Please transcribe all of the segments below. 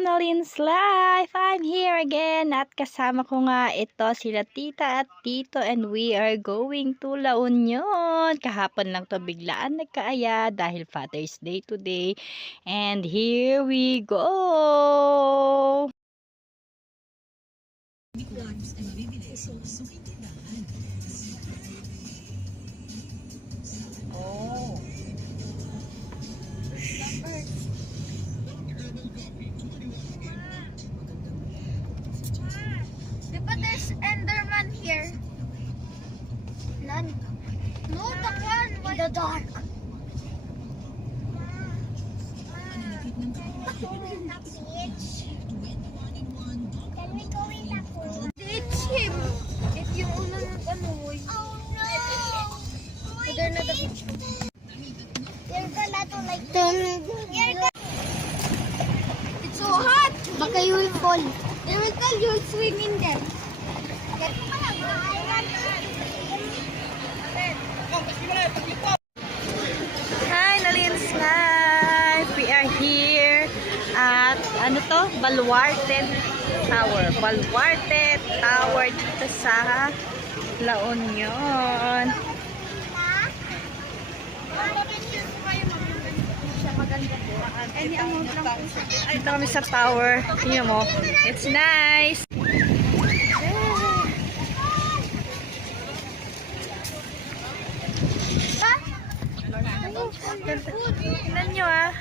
Nalin's Life! I'm here again at kasama ko nga ito sila tita at tito and we are going to La Union. Kahapon lang to biglaan nagkaaya dahil Father's Day today and here we go! Oh. But there's Enderman here. None. No, the one in the dark. Can we go in the pool? It's him. It's yung unang ano. Oh no! So they're not the beach. You're gonna do like this. It's so hot. Baka you will fall. They will tell you will swim in there. Hi, Nalin's Life! We are here at, ano to? Baluarte Tower. Baluarte Tower dito sa La Union. Dito kami sa tower. Tingnan mo. It's nice! Tingnan nyo ah.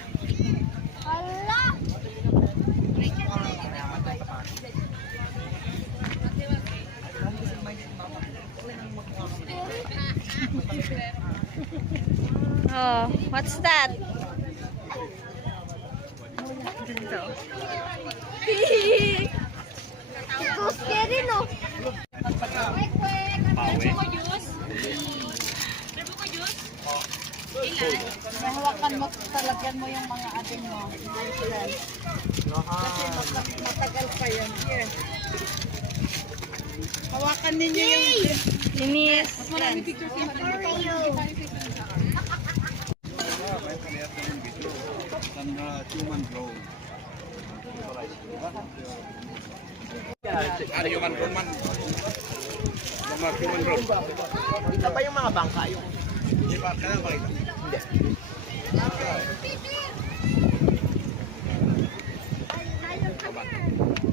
Oh, what's that? Dito. It's so scary, no? Mahawakan mo, talagyan mo yung mga ating mo. Kasi matagal pa yan. Here. Hawakan ninyo yung... Linis. Marami pictures yung human drone. Ada human drone man. Human drone. Kita pa yung mga bangka yung... Hindi pa kaya makita. Hindi.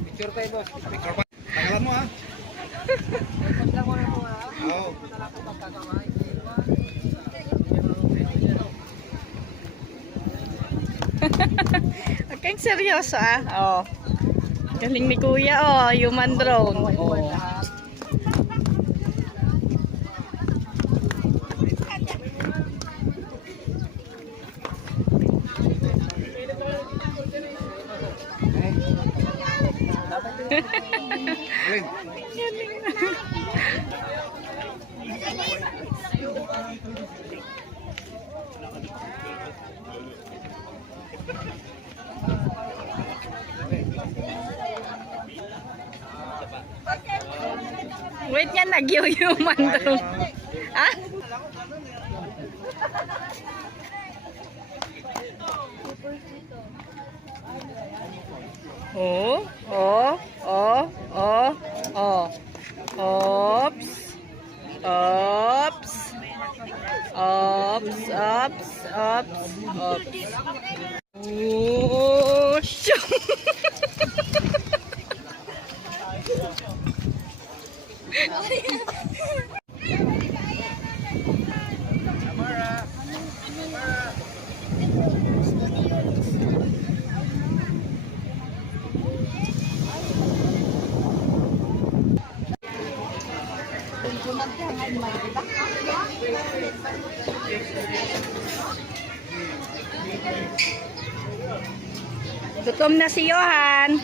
Picture tayo, boss. Picture pa. Tanggalan mo ha. Oo. Huwag kang seryoso ah. Oh. Galing ni kuya oh. Human drone. Oh. Alin? Wait nga, nag-human drone. Ah? Oh, oh, oh, oh, oh. Oops. Oops. Oops, oops, oops, oops. Oh, shoot. Gutom na si Johan.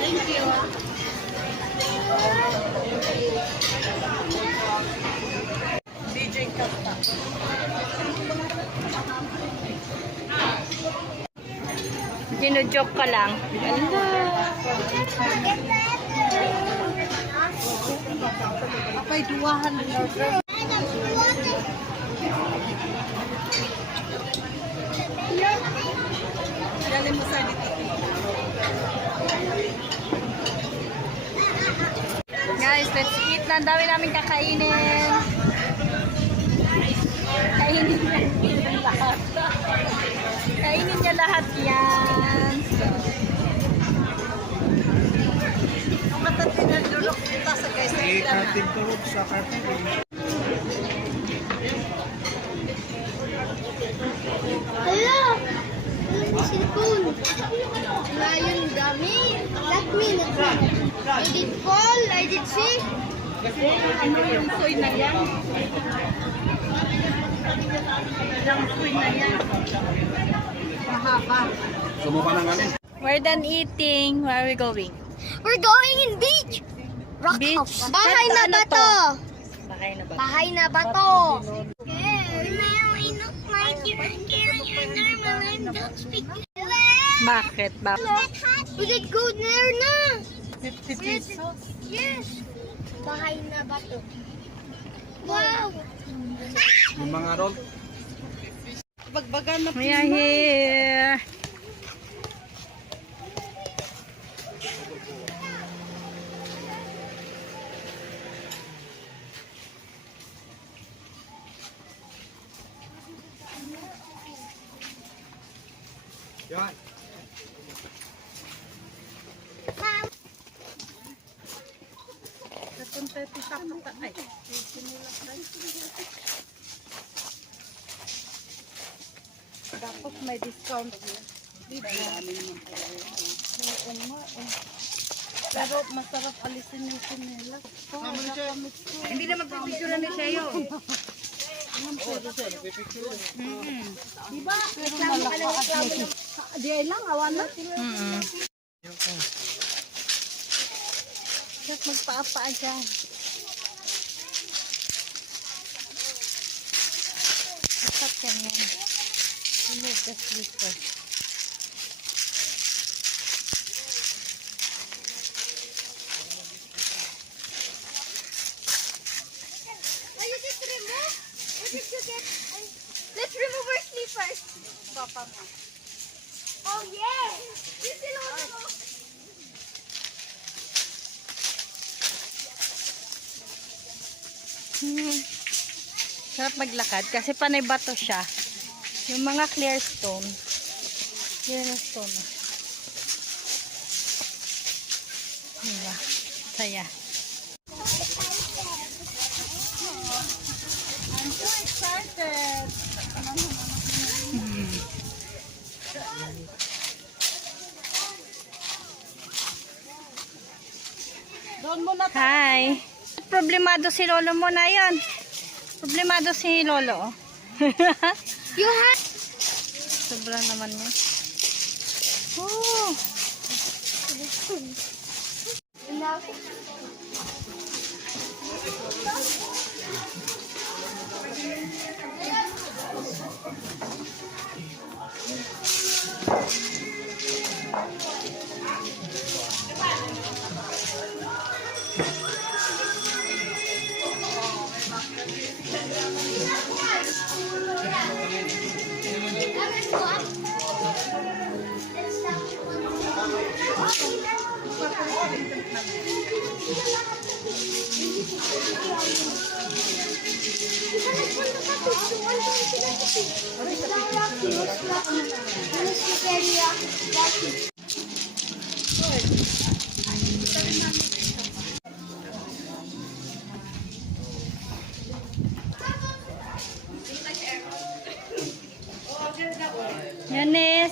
Thank you. DJ Kasta. Gino-joke ka lang. Apay duwahan. ang dami namin kakainin. Kainin niya lahat. Kainin niya lahat yan. Ikating tulog sa karton. Hello! Yung cellphone. Wala yung dami. That means I did fall, I did see. Ano yung soy na yan? Yung soy na yan. Mahaba. Sumuka ng ano? We're done eating. Where are we going? We're going in beach. Rock Beach? house. Bahay na Ano ba to? to? Bakay na ba? Bahay na ba to? Bakit? Bakit? We could go there na. 50 pesos. Yes. Bahay na ba to? Wow. Yung mga roll. Bagbagan na We are here. Yan. Napunta ito sa kata. Ay, dapat may discount. Diba? Oo nga eh. Pero masarap alisin yung sinila. Hindi naman pipicture ni Shayo. Diba? Pero malakas. Di lang, awan na. Dapat magpaa-paa dyan. Dapat ganyan. Remove the slipper. Are you just remove? Or did you get? Let's remove our slippers. Oh yeah. This is also. Sarap maglakad kasi panay bato siya. Yung mga clear stone. Clear na stone. Diba? Saya. I'm so excited. Doon muna tayo. Hi! Problemado si lolo mo na yon. Problemado si lolo. You have. Sobra naman yun. Oh! Yanis.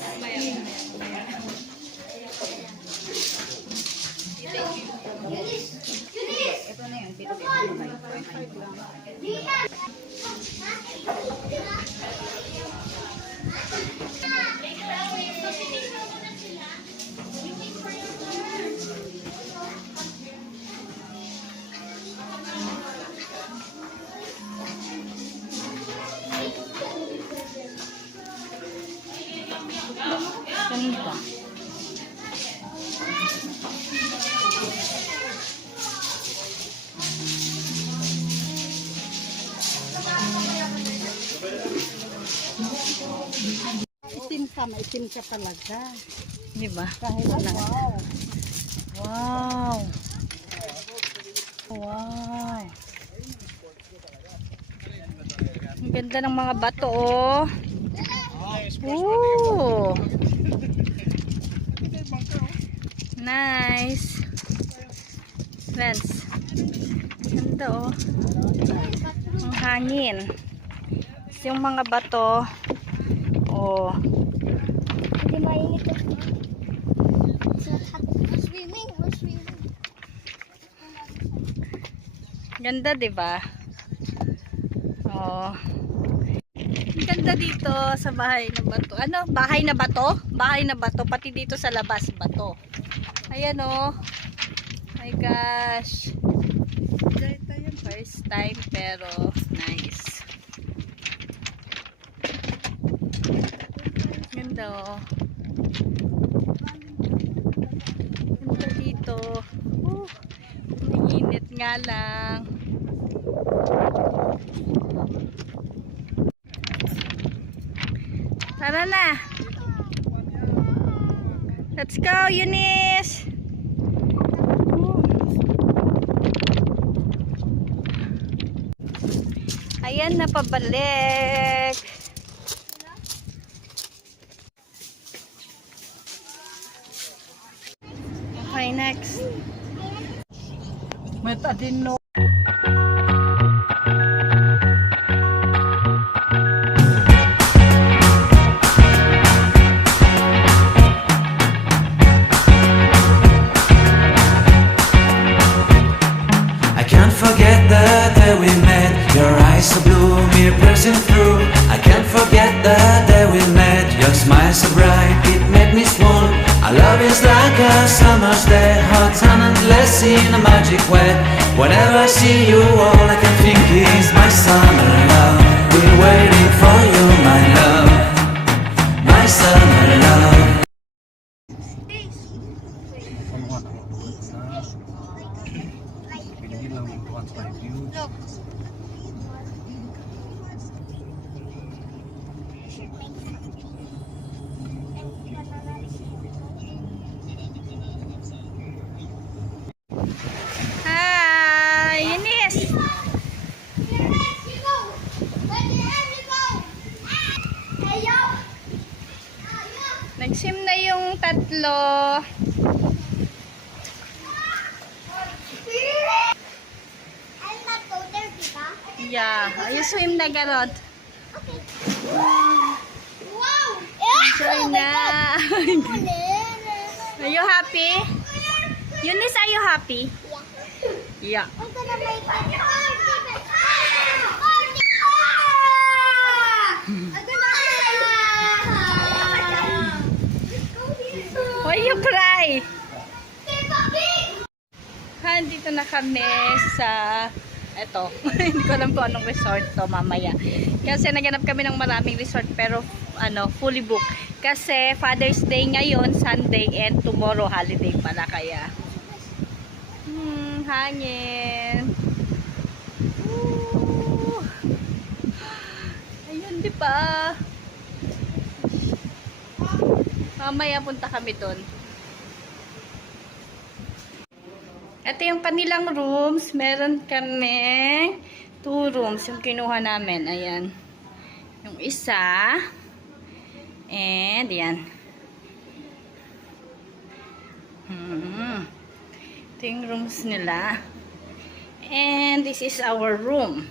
Ganda. Itim ka talaga. Di ba? Kahit wow. Wow! Wow. Ang ganda ng mga bato, oh. Ooh. Nice. Friends. Ganda, oh. Ang hangin. Yung mga bato, oh. Hindi mainit. Swimming, we're swimming. Ganda, 'di ba? Oh. Ang ganda dito sa bahay na bato. Ano? Bahay na bato? Bahay na bato. Pati dito sa labas, bato. Ayan, oh. My gosh. First time, pero nice. Ganda, oh. Ganda dito. Init nga lang. Tara na. Let's go, Eunice. Ayan na, pabalik. Okay, next. Meta din no. I can't forget the day we met. Your eyes so blue, me piercing through. I can't forget the day we met. Your smile so bright, it made me swoon. Our love is like a summer's day, hot and endless in a magic way. Whenever I see you, all I can think is my summer love. We're waiting for you, my love, my summer love. Pinigilang once by view. Hi, Eunice. Nag-sim na yung tatlo. Yeah, you swim na, Garot. Enjoy na. Are you happy? Eunice, are you happy? Yeah. Why you cry? Dito na kami sa eto. Hindi ko alam kung anong resort to mamaya. Kasi naganap kami ng maraming resort pero ano, fully booked. Kasi Father's Day ngayon, Sunday, and tomorrow holiday pala kaya. Hangin. Ayun, di ba? Mamaya punta kami doon. Ito yung kanilang rooms. Meron kami 2 rooms yung kinuha namin. Ayan. Yung isa. And yan. Ito yung rooms nila. And this is our room.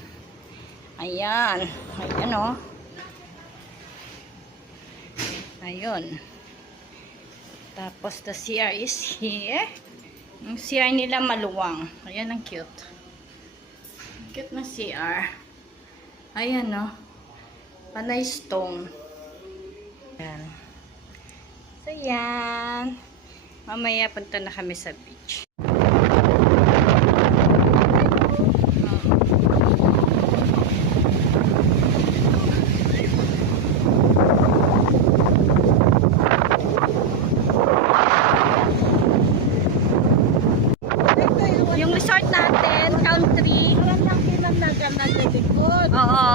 Ayan. Ayan, oh. Ayun. Tapos the CR is here. Yung CR nila maluwang. Ayan, ang cute. Cute na CR. Ayan, no. Panay stone. Ayan. So, yan. Mamaya punta na kami sa beach. Yung resort natin, country. Parang lang kinanagan na likod. Oo.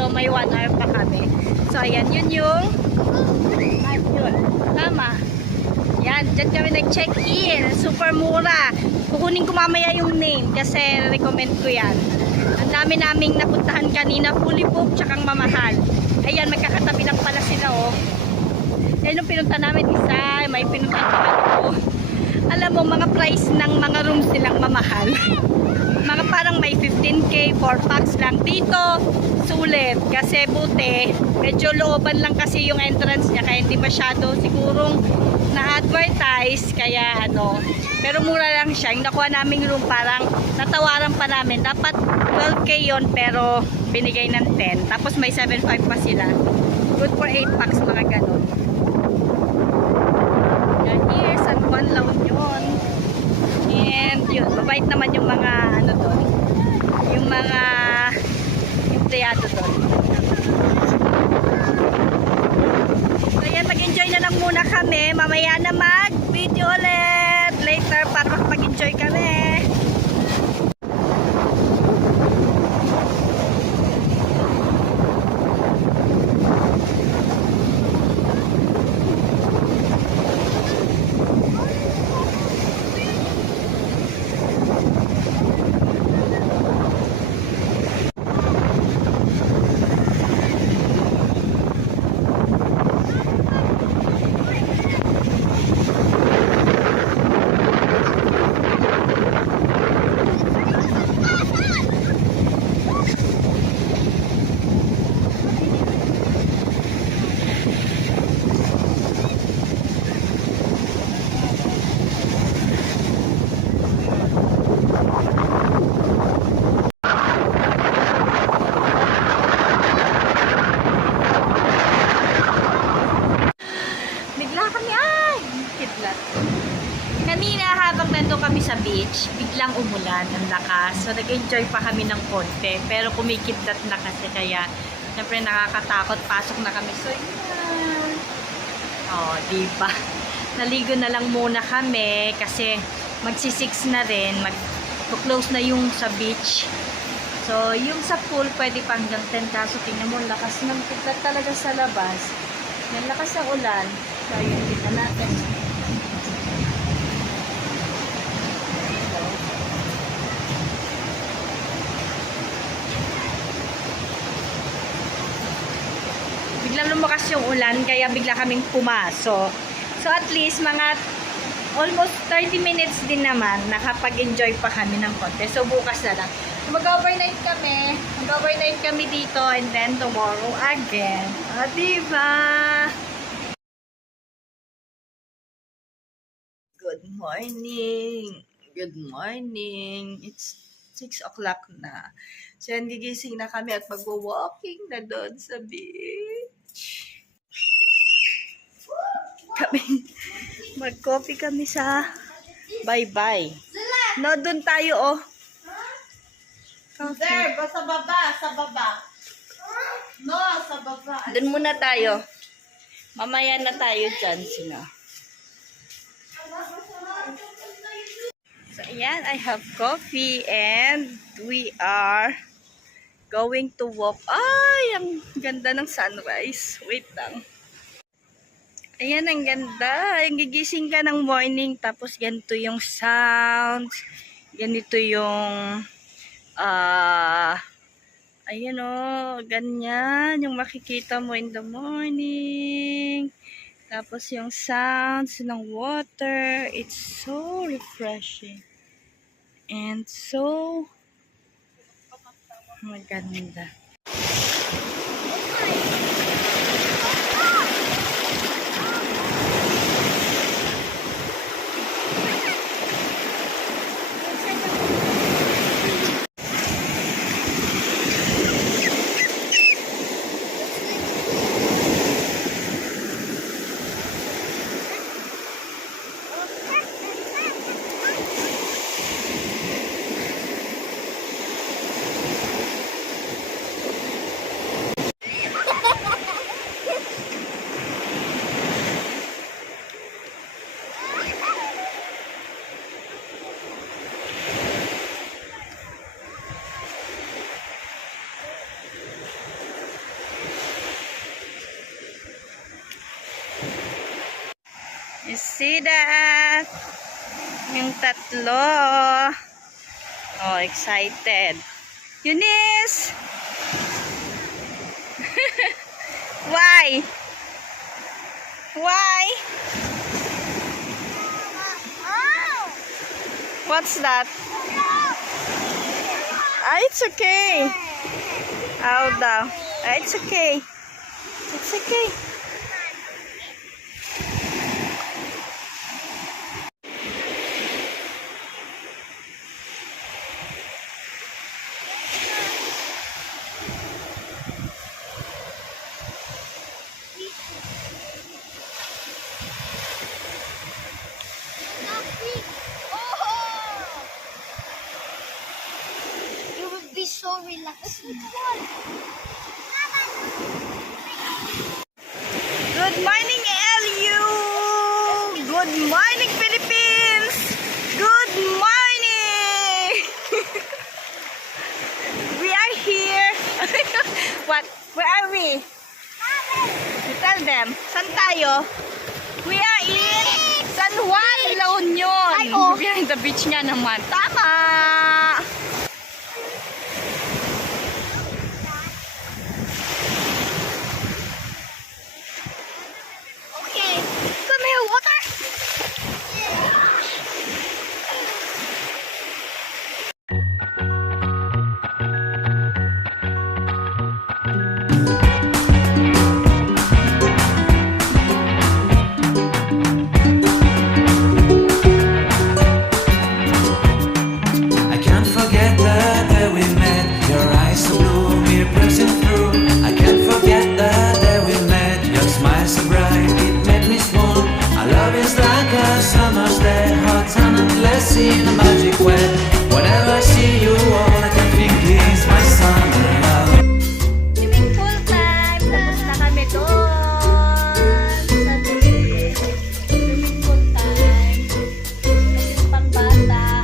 So, may 1 hour pa kami. So, ayan, yun yung yun. Tama. Yan, dyan kami nag-check-in. Super mura. Kukunin ko mamaya yung name kasi recommend ko yan. Ang dami naming napuntahan kanina, fully booked, tsakang mamahal. Ayan, magkakatabi lang pala sila, oh. Yan yung pinunta namin isa, may pinunta naman ko. Alam mo, mga price ng mga rooms nilang mamahal. Mga parang may 15k, 4 packs lang. Dito, sulit. Kasi buti, medyo looban lang kasi yung entrance niya. Kaya hindi masyado sigurong na-advertise. Kaya ano, pero mura lang siya. Yung nakuha naming room, parang natawaran pa namin. Dapat 12k yon pero binigay ng 10. Tapos may 7.5 pa sila. Good for 8 packs, mga ganun. Yan, here, San Juan, La Union. And yun, mabait naman yung mga ano doon. Yung mga empleyado doon. So yan, mag-enjoy na lang muna kami. Mamaya na mag-video ulit later para makapag-enjoy kami. Kanina habang nandun kami sa beach, biglang umulan ng lakas. So nag-enjoy pa kami ng konti. Pero kumikidlat na kasi kaya siyempre nakakatakot. Pasok na kami. So yun. Oh, diba? Naligo na lang muna kami kasi magsi-6 na rin. Mag-close na yung sa beach. So yung sa pool pwede pa hanggang 10 kaso tingnan mo lakas ng kidlat talaga sa labas. Yung lakas ng ulan. So yun, kita natin. Biglang lumakas yung ulan kaya bigla kaming pumasok. So at least mga almost 30 minutes din naman nakapag-enjoy pa kami ng konti. So bukas na lang. Mag-overnight kami. Mag-overnight kami dito and then tomorrow again. O, diba? Good morning. Good morning. It's 6 o'clock na. So yan, gigising na kami at magwo-walking na doon sa beach. Mag-coffee kami sa bye-bye. No, doon tayo, oh. Coffee. There, ba sa baba, sa baba. No, sa baba. Doon muna tayo. Mamaya na tayo dyan, sino. So, ayan, I have coffee and we are going to walk. Ay, ang ganda ng sunrise. Wait lang. Ayan, ang ganda. Yung gigising ka ng morning, tapos ganito yung sounds. Ganito yung, ayan o, ganyan. Yung makikita mo in the morning. Tapos yung sounds ng water. It's so refreshing. And so maganda. see that? Yung tatlo. Oh, excited. Eunice! Why? Why? Oh! What's that? Ah, it's okay. How daw? Ah, it's okay. It's okay. Oh! You would be so relaxed. Good morning, LU! Good morning, Philippines! Good morning! We are here. What? Where are we? You tell them. Saan tayo? We are in San Juan, La Union. Ay, oh. We are in the beach nga naman. Tama! Okay. Come here, water. I can't forget the day we met. Your eyes so blue, me pressing through. I can't forget the day we met. Your smile so bright, it made me swoon. Our love is like a summer's day, hot and endless in a magic way. Whenever I see you, all I can think is my summer love. Swimming pool time. Tapos na kami doon. Sa beach. Swimming pool time. Kasi yung pambata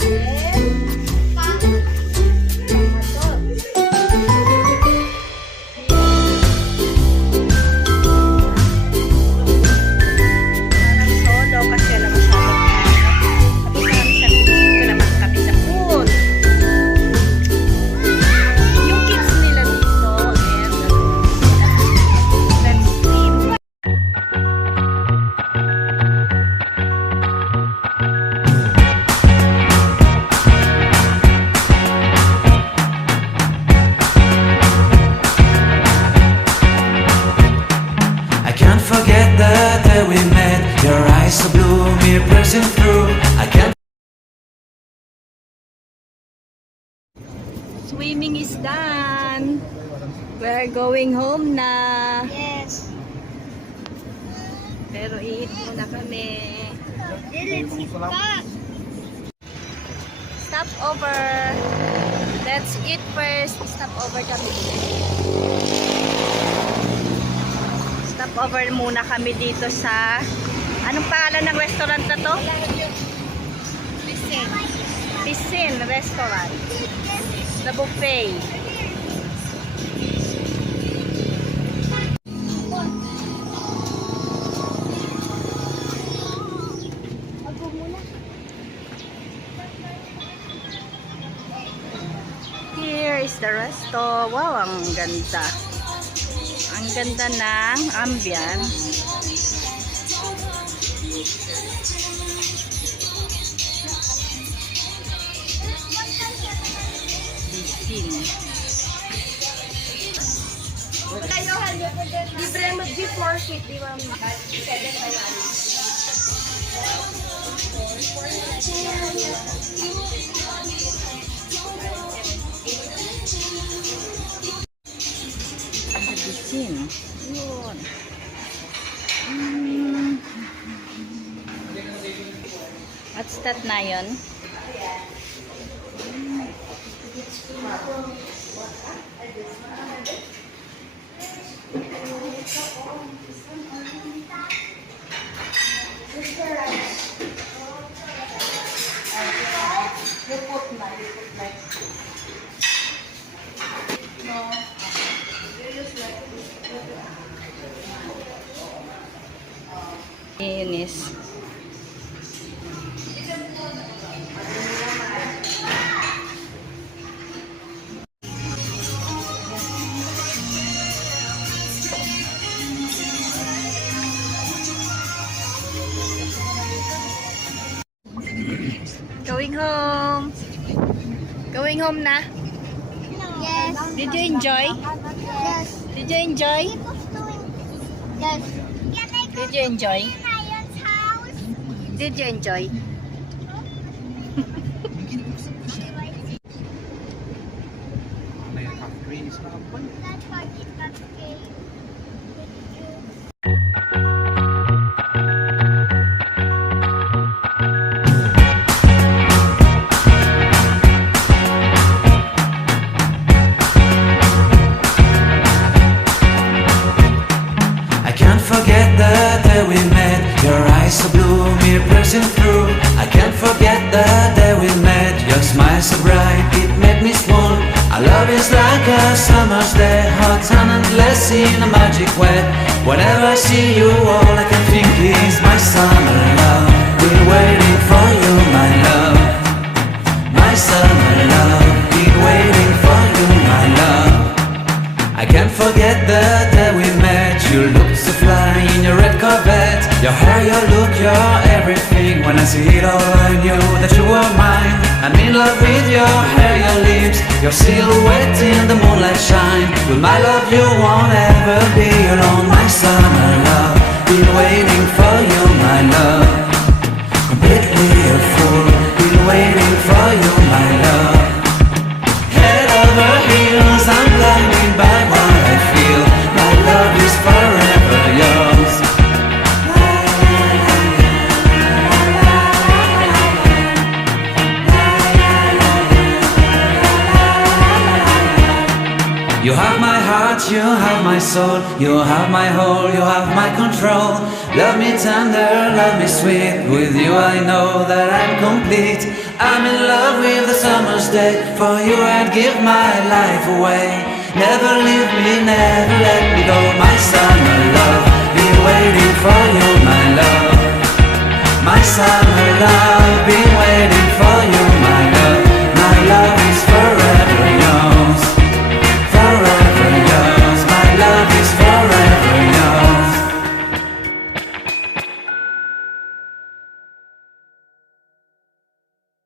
parang solo kasi alam mo sa sabi kami sa beach. Dito naman kami sa pool. Yung kids nila dito and let's swim. I can't forget the day we met. Your eyes so blue, me pressing through. I can't. Swimming is done. We're going home na. Yes. Pero eat muna kami. Let's stop. Stop over. Let's eat first. Stop over kami. Stop over muna kami dito sa anong pangalan ng restaurant na to? Piscine Restaurant. The buffet. Here is the resto. Wow, ang ganda. Ang ganda ng ambience. Piscine. Libre mag-before shit, di ba? Piscine. Yun. What's that na yun? Inis. Going home na? Yes. Did you enjoy? Yes. Did you enjoy? Yes. Can I go Did you enjoy? to Ryan's house? Did you enjoy? May half-green is nakapal. That part is not okay. I can't forget the day we met. Your eyes so blue, me piercing through. I can't forget the day we met. Your smile so bright, it made me swoon. Our love is like a summer's day, hot and endless in a magic way. Whenever I see you, all I can think is my summer love. Been waiting for you, my love. My summer love. Been waiting for you, my love. I can't forget the day we met. You looked so fly in your red Corvette. Your hair, your look, your everything. When I see it all, I knew that you were mine. I'm in love with your hair, your lips, your silhouette in the moonlight shine. With my love, you won't ever be alone. My summer love, been waiting for you, my love. Completely a fool, been waiting for you, my love. Head over heels, I'm blinded by what I feel. My love is forever yours. You have my heart, you have my soul, you have my whole, you have my control. Love me tender, love me sweet. With you I know that I'm complete. I'm in love with the summer's day. For you I'd give my life away. Never leave me, never let me go. My summer love, been waiting for you, my love. My summer love, been waiting for you,